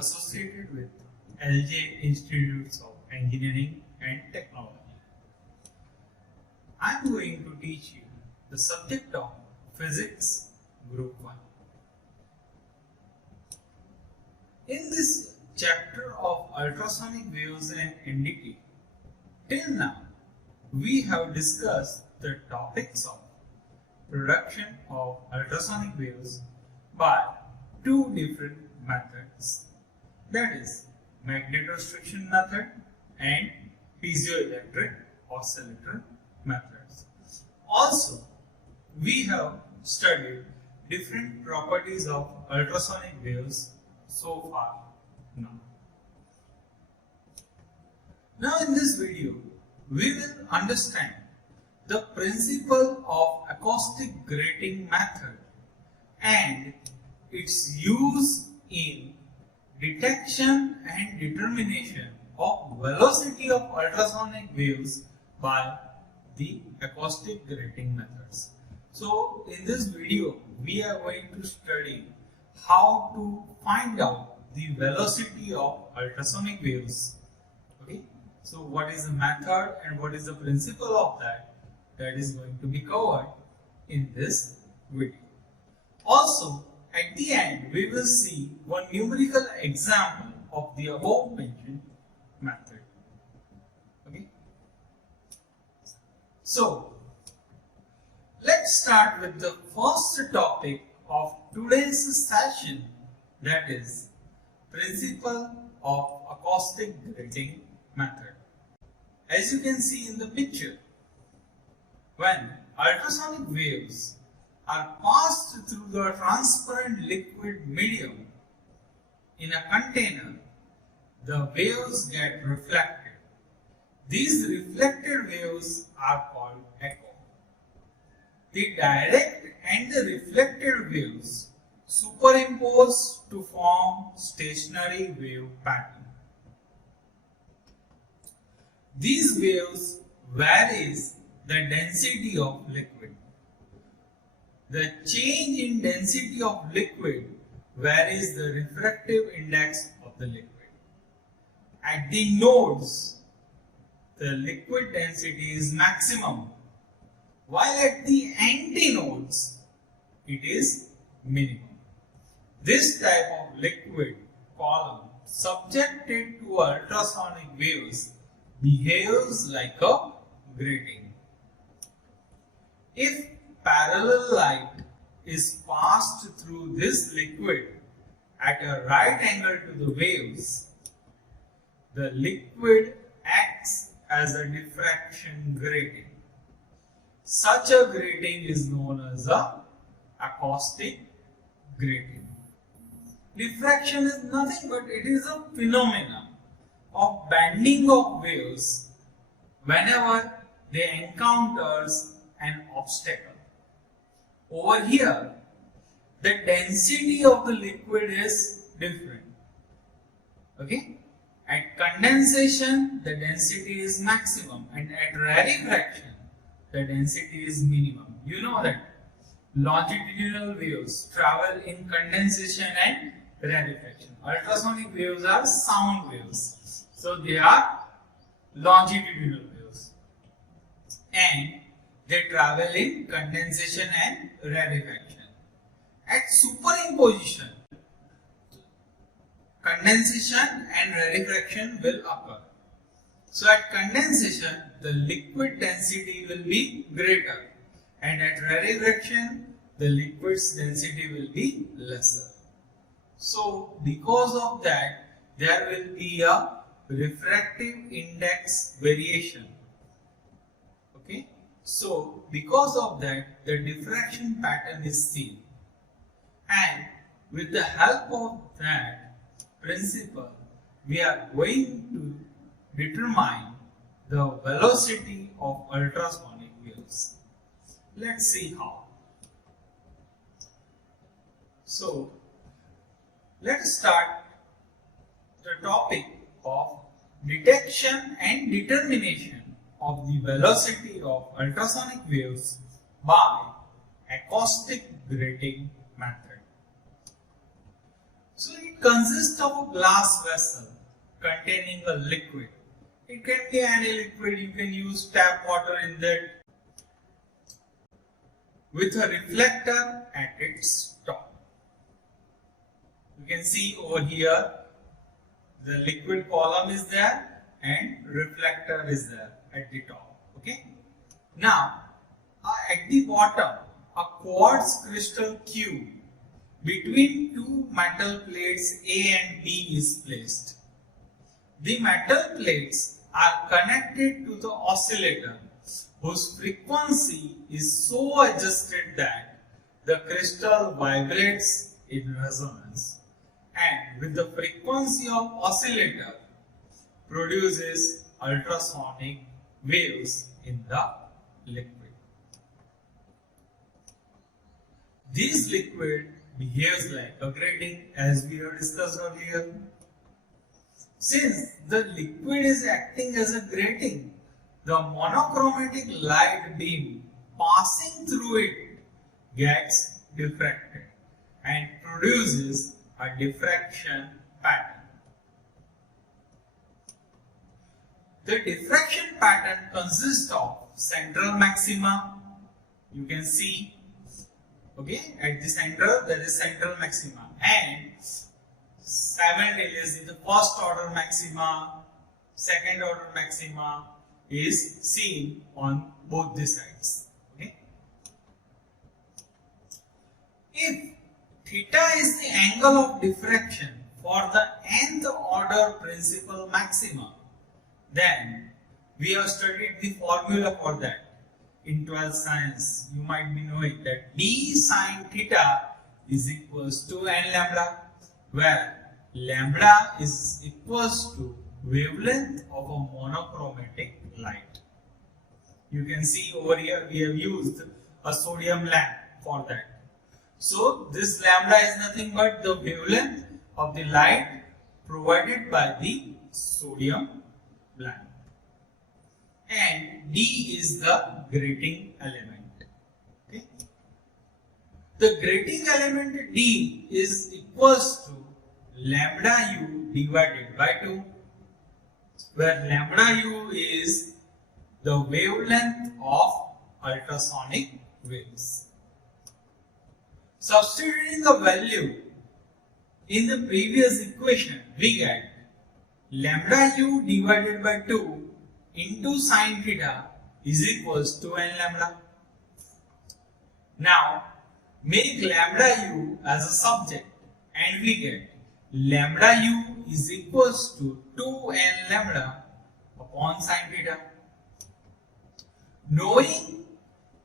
associated with LJ Institutes of Engineering and Technology. I am going to teach you the subject of Physics Group 1. In this chapter of ultrasonic waves and NDT, till now we have discussed the topics of production of ultrasonic waves by two different methods, that is magnetostriction method and piezoelectric oscillator methods. Also, we have studied different properties of ultrasonic waves so far now. Now in this video, we will understand the principle of acoustic grating method and its use in detection and determination of velocity of ultrasonic waves by the acoustic grating methods. So in this video, we are going to study how to find out the velocity of ultrasonic waves. Okay, so what is the method and what is the principle of that is going to be covered in this video. Also, at the end, we will see one numerical example of the above mentioned method. Okay, so let's start with the first topic of today's session, that is principle of acoustic grating method. As you can see in the picture, when ultrasonic waves are passed through the transparent liquid medium in a container, the waves get reflected. These reflected waves are called echo. The direct and the reflected waves superimpose to form stationary wave pattern. These waves varies the density of liquid. The change in density of liquid varies the refractive index of the liquid. At the nodes, the liquid density is maximum, while at the antinodes, it is minimum. This type of liquid column subjected to ultrasonic waves behaves like a grating. If parallel light is passed through this liquid at a right angle to the waves, the liquid acts as a diffraction grating. Such a grating is known as a acoustic grating. Diffraction is nothing but it is a phenomenon of bending of waves whenever they encounters an obstacle. Over here, the density of the liquid is different. Okay? At condensation, the density is maximum, and at rarefaction, the density is minimum. You know that longitudinal waves travel in condensation and rarefaction. Ultrasonic waves are sound waves, so they are longitudinal waves, and they travel in condensation and rarefaction. At superimposition, condensation and rarefaction will occur. So at condensation, the liquid density will be greater, and at rarefaction, the liquid's density will be lesser. So because of that, there will be a refractive index variation. Okay, so because of that, the diffraction pattern is seen, and with the help of that principle, we are going to determine the velocity of ultrasonic waves. Let's see how. So let's start the topic of detection and determination of the velocity of ultrasonic waves by acoustic grating method. So it consists of a glass vessel containing a liquid. It can be any liquid, you can use tap water in that, with a reflector at its top. You can see over here the liquid column is there and reflector is there at the top. Okay. Now at the bottom a quartz crystal cube between two metal plates A and B is placed. The metal plates are connected to the oscillator whose frequency is so adjusted that the crystal vibrates in resonance, and with the frequency of oscillator produces ultrasonic waves in the liquid. This liquid behaves like a grating, as we have discussed earlier. Since the liquid is acting as a grating, the monochromatic light beam passing through it gets diffracted and produces a diffraction pattern. The diffraction pattern consists of central maxima. You can see, okay, at the center there is central maxima, and simultaneously the first order maxima, second order maxima is seen on both the sides. Okay? If theta is the angle of diffraction for the nth order principal maxima, then we have studied the formula for that in 12th science. You might be knowing that d sine theta is equals to n lambda, where lambda is equals to wavelength of a monochromatic light. You can see over here we have used a sodium lamp for that. So this lambda is nothing but the wavelength of the light provided by the sodium lamp, and D is the grating element. Okay? The grating element D is equals to lambda u divided by 2, where lambda u is the wavelength of ultrasonic waves. Substituting the value in the previous equation, we get lambda u divided by 2 into sine theta is equals to n lambda. Now make lambda u as a subject and we get lambda u is equals to 2n lambda upon sine theta. Knowing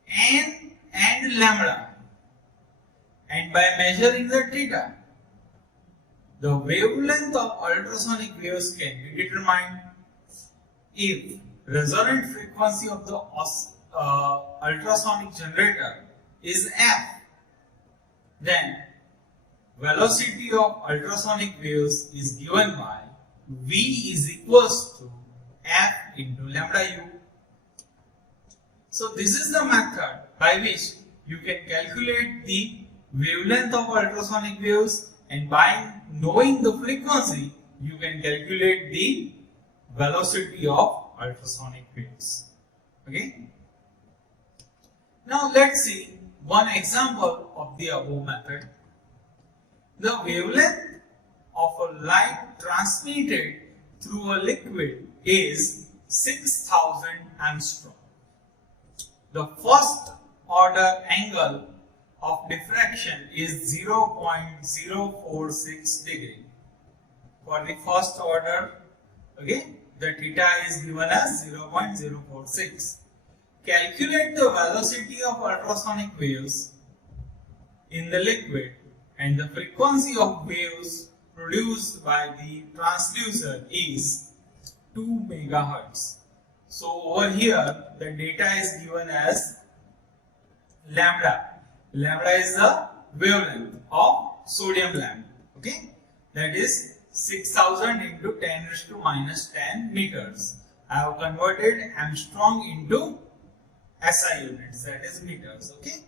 n and lambda, and by measuring the theta, the wavelength of ultrasonic waves can be determined. If resonant frequency of the ultrasonic generator is f, then velocity of ultrasonic waves is given by v is equals to f into lambda u. So this is the method by which you can calculate the wavelength of ultrasonic waves, and by knowing the frequency you can calculate the velocity of ultrasonic waves. Okay. Now let's see one example of the above method. The wavelength of a light transmitted through a liquid is 6000 angstrom. The first order angle of diffraction is 0.046 degree. For the first order, okay, the theta is given as 0.046. Calculate the velocity of ultrasonic waves in the liquid and the frequency of waves produced by the transducer is 2 megahertz. So over here the data is given as lambda. Lambda is the wavelength of sodium lamp. Okay, that is 6000 into 10 raised to minus 10 meters. I have converted angstrom into SI units, that is meters. Okay,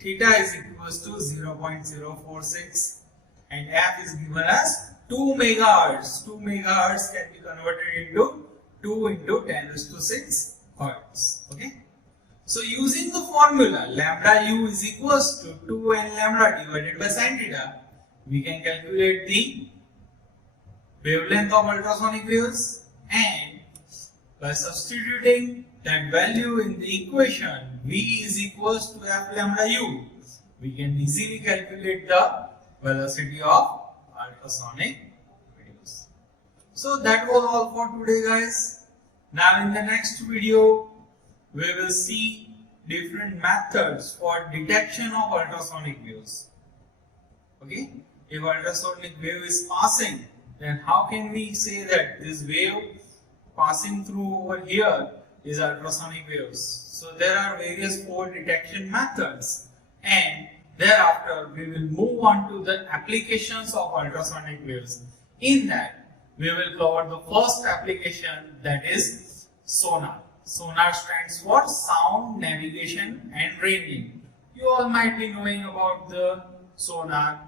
theta is equals to 0.046 and F is given as 2 megahertz. 2 megahertz can be converted into 2 into 10 raised to 6 hertz. Okay. So using the formula lambda u is equals to 2n lambda divided by sin theta, we can calculate the wavelength of ultrasonic waves, and by substituting that value in the equation v is equals to f lambda u, we can easily calculate the velocity of ultrasonic waves. So that was all for today, guys. Now in the next video we will see different methods for detection of ultrasonic waves. Okay, if ultrasonic wave is passing, then how can we say that this wave passing through over here is ultrasonic waves? So there are various 4 detection methods, and thereafter we will move on to the applications of ultrasonic waves. In that we will cover the first application, that is sonar. Sonar stands for sound navigation and ranging. You all might be knowing about the sonar.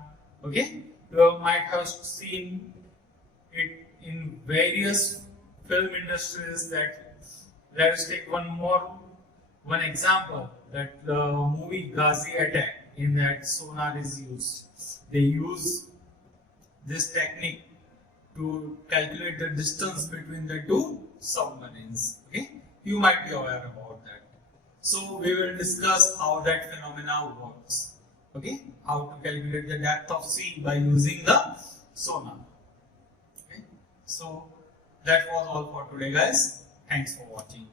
Okay, you might have seen it in various film industries. That let us take one example, that the movie Ghazi Attack, in that sonar is used. They use this technique to calculate the distance between the 2 submarines. Okay, you might be aware about that. So we will discuss how that phenomena works. Okay, how to calculate the depth of sea by using the sonar. Okay, so that was all for today, guys. Thanks for watching.